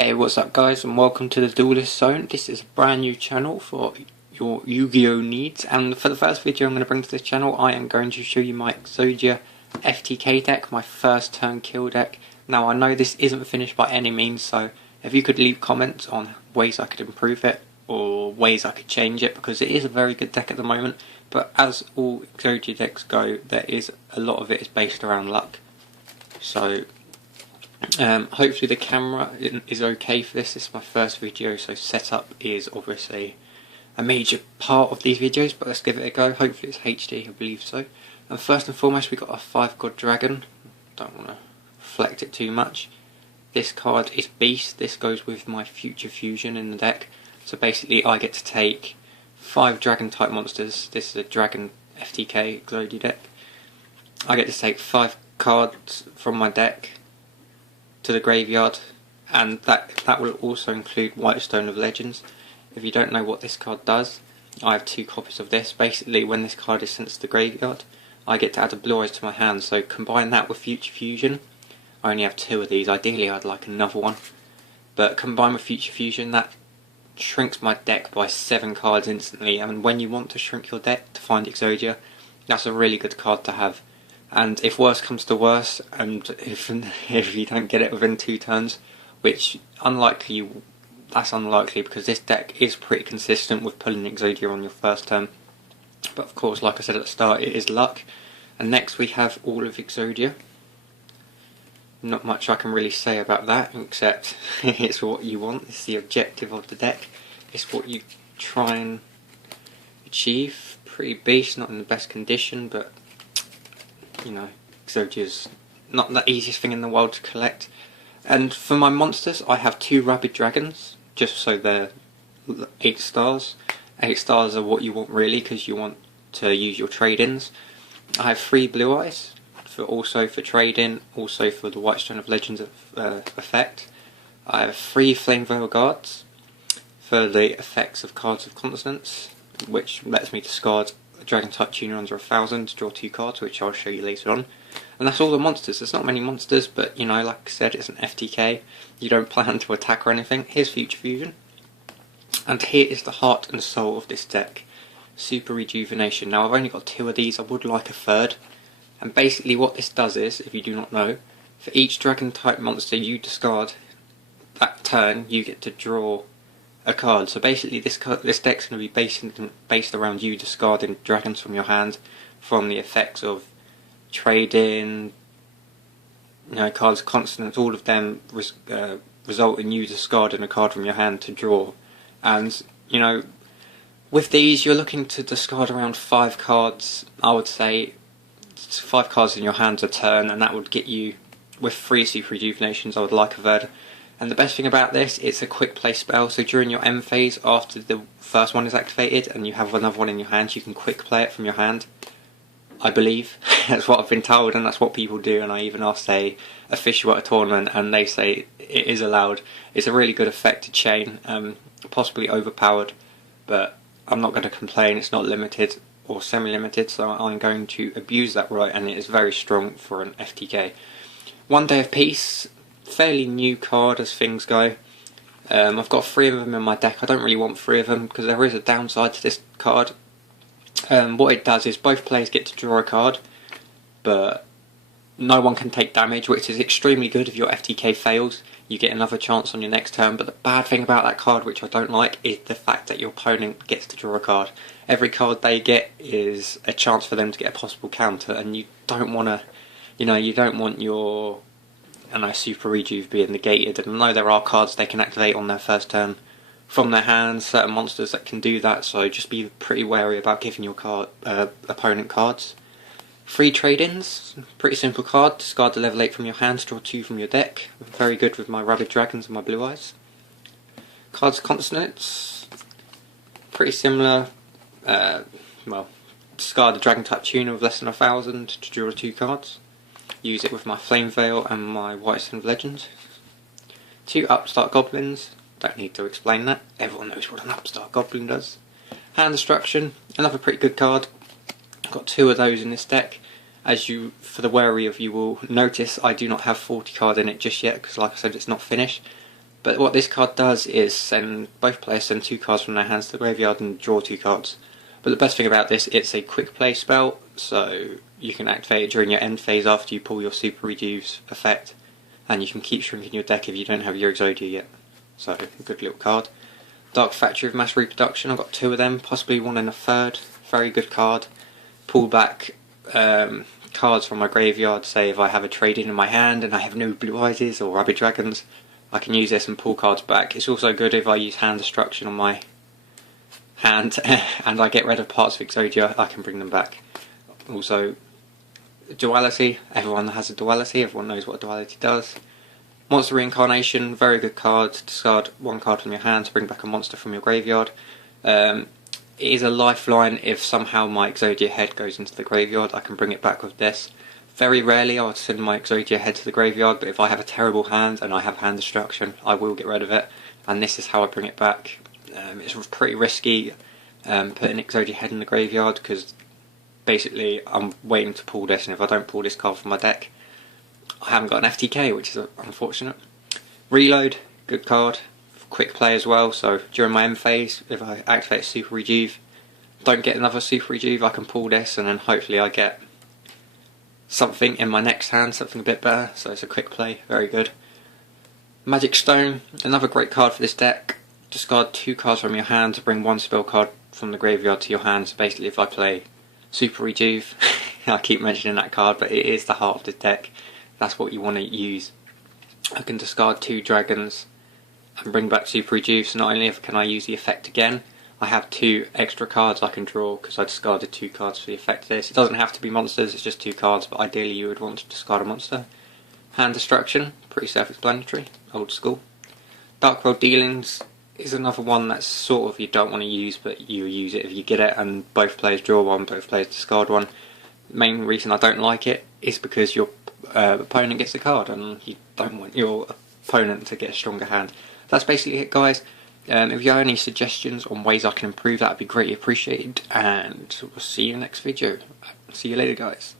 Hey, what's up guys, and welcome to the Duelist Zone. This is a brand new channel for your Yu-Gi-Oh needs, and for the first video I'm going to bring to this channel I am going to show you my Exodia FTK deck, my first turn kill deck. Now I know this isn't finished by any means, so if you could leave comments on ways I could improve it or ways I could change it, because it is a very good deck at the moment, but as all Exodia decks go, there is a lot of it is based around luck. So hopefully the camera is okay for this. This is my first video, so setup is obviously a major part of these videos, but let's give it a go. Hopefully it's HD, I believe so. And first and foremost we got a 5-god dragon. Don't want to reflect it too much. This card is Beast. This goes with my Future Fusion in the deck. So basically I get to take 5 dragon type monsters. This is a dragon FTK Exodia deck. I get to take 5 cards from my deck to the graveyard, and that will also include Whitestone of Legends. If you don't know what this card does, I have 2 copies of this. Basically when this card is sent to the graveyard I get to add a blue eyes to my hand, so combine that with Future Fusion. I only have 2 of these, ideally I'd like another one, but combined with Future Fusion that shrinks my deck by 7 cards instantly, and when you want to shrink your deck to find Exodia, that's a really good card to have. And if worse comes to worse, and if you don't get it within 2 turns, which that's unlikely because this deck is pretty consistent with pulling Exodia on your first turn. But of course, like I said at the start, it is luck. And next we have all of Exodia. Not much I can really say about that, except it's what you want, it's the objective of the deck, it's what you try and achieve. Pretty beast, not in the best condition, but you know, Exodia's not the easiest thing in the world to collect. And for my monsters I have 2 rabid dragons, just so they're 8 stars. 8 stars are what you want really, because you want to use your trade-ins. I have 3 blue eyes, also for trade-in, also for the Whitestone of Legends effect. I have 3 Flame Veil guards for the effects of cards of consonance, which lets me discard Dragon type tuner under 1000 to draw 2 cards, which I'll show you later on. And that's all the monsters. There's not many monsters, but you know, like I said, it's an FTK. You don't plan to attack or anything. Here's Future Fusion. And here is the heart and soul of this deck, Super Rejuvenation. Now I've only got 2 of these, I would like a 3rd. And basically what this does is, if you do not know, for each dragon type monster you discard that turn, you get to draw a card. So basically this deck's going to be based around you discarding dragons from your hand from the effects of trade-in, you know, cards, consonants, all of them result in you discarding a card from your hand to draw. And you know, with these you're looking to discard around 5 cards, I would say 5 cards in your hand a turn, and that would get you, with 3 Super Rejuvenations, I would like a 3rd. And the best thing about this, it's a quick play spell, so during your end phase, after the first one is activated and you have another one in your hand, you can quick play it from your hand. I believe. That's what I've been told, and that's what people do, and I even asked a official at a tournament and they say it is allowed. It's a really good effect to chain, possibly overpowered, but I'm not going to complain. It's not limited or semi-limited, so I'm going to abuse that right, and it is very strong for an FTK. 1 Day of Peace, fairly new card as things go. I've got 3 of them in my deck. I don't really want 3 of them because there is a downside to this card. What it does is both players get to draw a card, but no one can take damage, which is extremely good. If your FTK fails, you get another chance on your next turn. But the bad thing about that card, which I don't like, is the fact that your opponent gets to draw a card. Every card they get is a chance for them to get a possible counter, and you don't want to, you know, you don't want your Super Rejuve being negated. And I know there are cards they can activate on their first turn from their hands, certain monsters that can do that, so just be pretty wary about giving your opponent cards. 3 trade-ins, pretty simple card. Discard the level 8 from your hand, draw 2 from your deck. Very good with my rabid dragons and my blue eyes. Cards consonants, pretty similar. Well, discard the dragon type tuner with less than 1000 to draw 2 cards. Use it with my Flame Veil and my Whitestone of Legends. 2 upstart goblins, don't need to explain that, everyone knows what an upstart goblin does. Hand Destruction, another pretty good card. I've got 2 of those in this deck. As you, for the wary of you, will notice, I do not have 40 card in it just yet, because like I said, it's not finished. But what this card does is both players send 2 cards from their hands to the graveyard and draw 2 cards. But the best thing about this, it's a quick play spell, so you can activate it during your end phase after you pull your Super Rejuve's effect, and you can keep shrinking your deck if you don't have your Exodia yet. So, a good little card. Dark Factory of Mass Reproduction, I've got 2 of them, possibly one and a third. Very good card. Pull back cards from my graveyard, say if I have a trade-in my hand and I have no Blue Eyes or Rabbit Dragons, I can use this and pull cards back. It's also good if I use hand destruction on my hand and I get rid of parts of Exodia, I can bring them back. Also, duality, everyone has a duality, everyone knows what a duality does. Monster Reincarnation, very good card. Discard 1 card from your hand to bring back a monster from your graveyard. It is a lifeline if somehow my Exodia head goes into the graveyard, I can bring it back with this. Very rarely I would send my Exodia head to the graveyard, but if I have a terrible hand and I have hand destruction, I will get rid of it, and this is how I bring it back. It's pretty risky putting Exodia head in the graveyard, because basically I'm waiting to pull this, and if I don't pull this card from my deck, I haven't got an FTK, which is unfortunate. Reload, good card. Quick play as well, so during my end phase, if I activate Super Rejuve, don't get another Super Rejuve, I can pull this, and then hopefully I get something in my next hand, something a bit better, so it's a quick play, very good. Magic Stone, another great card for this deck. Discard 2 cards from your hand to bring 1 spell card from the graveyard to your hand, so basically if I play Super Rejuve, I keep mentioning that card, but it is the heart of the deck, that's what you want to use. I can discard 2 dragons and bring back Super Rejuve, so not only can I use the effect again, I have 2 extra cards I can draw because I discarded 2 cards for the effect of this. It doesn't have to be monsters, it's just 2 cards, but ideally you would want to discard a monster. Hand Destruction, pretty self-explanatory, old school. Dark World Dealings is another one that's sort of you don't want to use, but you use it if you get it, and both players draw 1, both players discard 1. The main reason I don't like it is because your opponent gets a card, and you don't want your opponent to get a stronger hand. That's basically it, guys. If you have any suggestions on ways I can improve, that would be greatly appreciated, and we'll see you in the next video. See you later, guys.